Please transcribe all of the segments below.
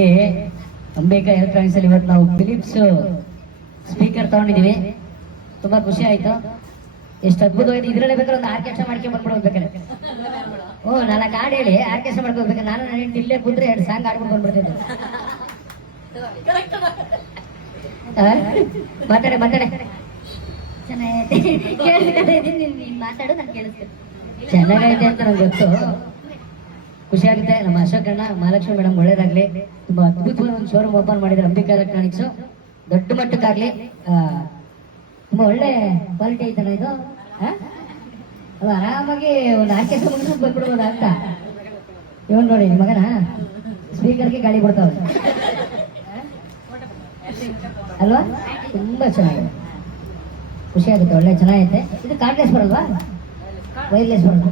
ಇಲ್ಲಿ ಅಂಬೇಕಾ ಎಲೆಕ್ಟ್ರಾನಿಕ್ಸ್ ಅಲ್ಲಿ ಇವತ್ತು ನಾವು ಫಿಲಿಪ್ಸ್ ಸ್ಪೀಕರ್ ತಗೊಂಡಿದೀವಿ. ತುಂಬಾ ಖುಷಿ ಆಯ್ತು. ಎಷ್ಟು ಅದ್ಭುತವಾಗಿದೆ. ಇದ್ರಲ್ಲೇ ಬೇಕಾದ್ರೆ ಒಂದು ಆರ್ಕೆಸ್ಟ್ರಾ ಮಾಡ್ಕೊಂಡು ಬಂದ್ಬಿಡೋದು ಬೇಕಾದ್ರೆ. ಓ 4 ಹಾಡು ಹೇಳಿ ಆರ್ಕೆಸ್ಟ್ರಾ ಮಾಡ್ಕೋಬೇಕು. ನಾನು ಇಲ್ಲೇ ಕೂತ್ರೆ 2 ಸಾಂಗ್ ಆಡ್ಕೊಂಡು ಬಂದ್ಬಿಡ್ತಿದ್ದೆ. ಮಾತಾಡೆ ಮಾತಾಡು ನಾನು ಕೇಳಿಸ್ತೇನೆ. ಚೆನ್ನಾಗೈತೆ ಅಂತ ನಂಗೆ ಗೊತ್ತು. ಖುಷಿ ಆಗುತ್ತೆ. ನಮ್ಮ ಅಶೋಕ್ ಅಣ್ಣ, ಮಹಾಲಕ್ಷ್ಮಿ ಮೇಡಮ್ ಒಳ್ಳೇದಾಗ್ಲಿ. ತುಂಬಾ ಅದ್ಭುತವಾದ ಒಂದು ಶೋರೂಮ್ ಓಪನ್ ಮಾಡಿದ್ರೆ ಅಂಬಿಕಾ ಎಲೆಕ್ಟ್ರಾನಿಕ್ಸ್. ದೊಡ್ಡ ಮಟ್ಟಕ್ಕಾಗ್ಲಿ. ತುಂಬಾ ಒಳ್ಳೆ ಕ್ವಾಲಿಟಿ ಐತಲ್ಲ ಇದು. ಅದು ಆರಾಮಾಗಿ ಒಂದು ಆರ್ಕೆಸ್ಟ್ರಾ ಮುಗಿಸ್ಕೊಂಡು ಬಂದ್ಬಿಡ್ಬೋದು ಅಂತ. ಇವನ್ ನೋಡಿ ಮಗನ ಸ್ಪೀಕರ್ಗೆ ಗಾಳಿ ಬಿಡ್ತಾವ ಅಲ್ವಾ? ತುಂಬಾ ಚೆನ್ನಾಗಿದೆ. ಖುಷಿ ಆಗುತ್ತೆ. ಒಳ್ಳೆ ಚೆನ್ನಾಗೈತೆ. ಇದು ಕಾರ್ಡ್ಲೆಸ್ ಬರಲ್ವಾ? ವೈರ್ಲೆಸ್ ಬರಲ್ಲ.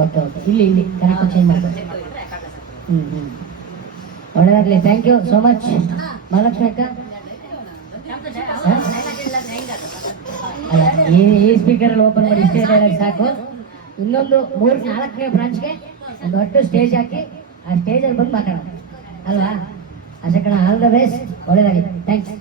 ಓಕೆ ಇಲ್ಲಿ ಕರೆಕ್ಟ್ ಚೇಂಜ್ ಮಾಡ್ತಾರೆ. ಒಳ್ಳೆದಾಗ್ಲಿ. Thank you so much Mahalakshmi ಅಕ್ಕ. ಈ ಸ್ಪೀಕರ್ ಓಪನ್ ಮಾಡಿ ಇಷ್ಟೇ ಡೈಲಾಗ್ ಸಾಕು. ಇನ್ನೊಂದು 3-4ನೇ ಬ್ರಾಂಚ್ಗೆ ಒಂದು ದೊಡ್ಡ ಸ್ಟೇಜ್ ಹಾಕಿ ಆ ಸ್ಟೇಜ್ ಅಲ್ಲಿ ಬಂದು ಮಾತಾಡೋಣ ಅಲ್ವಾ? ಅಶೋಕಣ್ಣ ಆಲ್ ದ ಬೆಸ್ಟ್. ಒಳ್ಳೇದಾಗಿದೆ. ಥ್ಯಾಂಕ್ಸ್.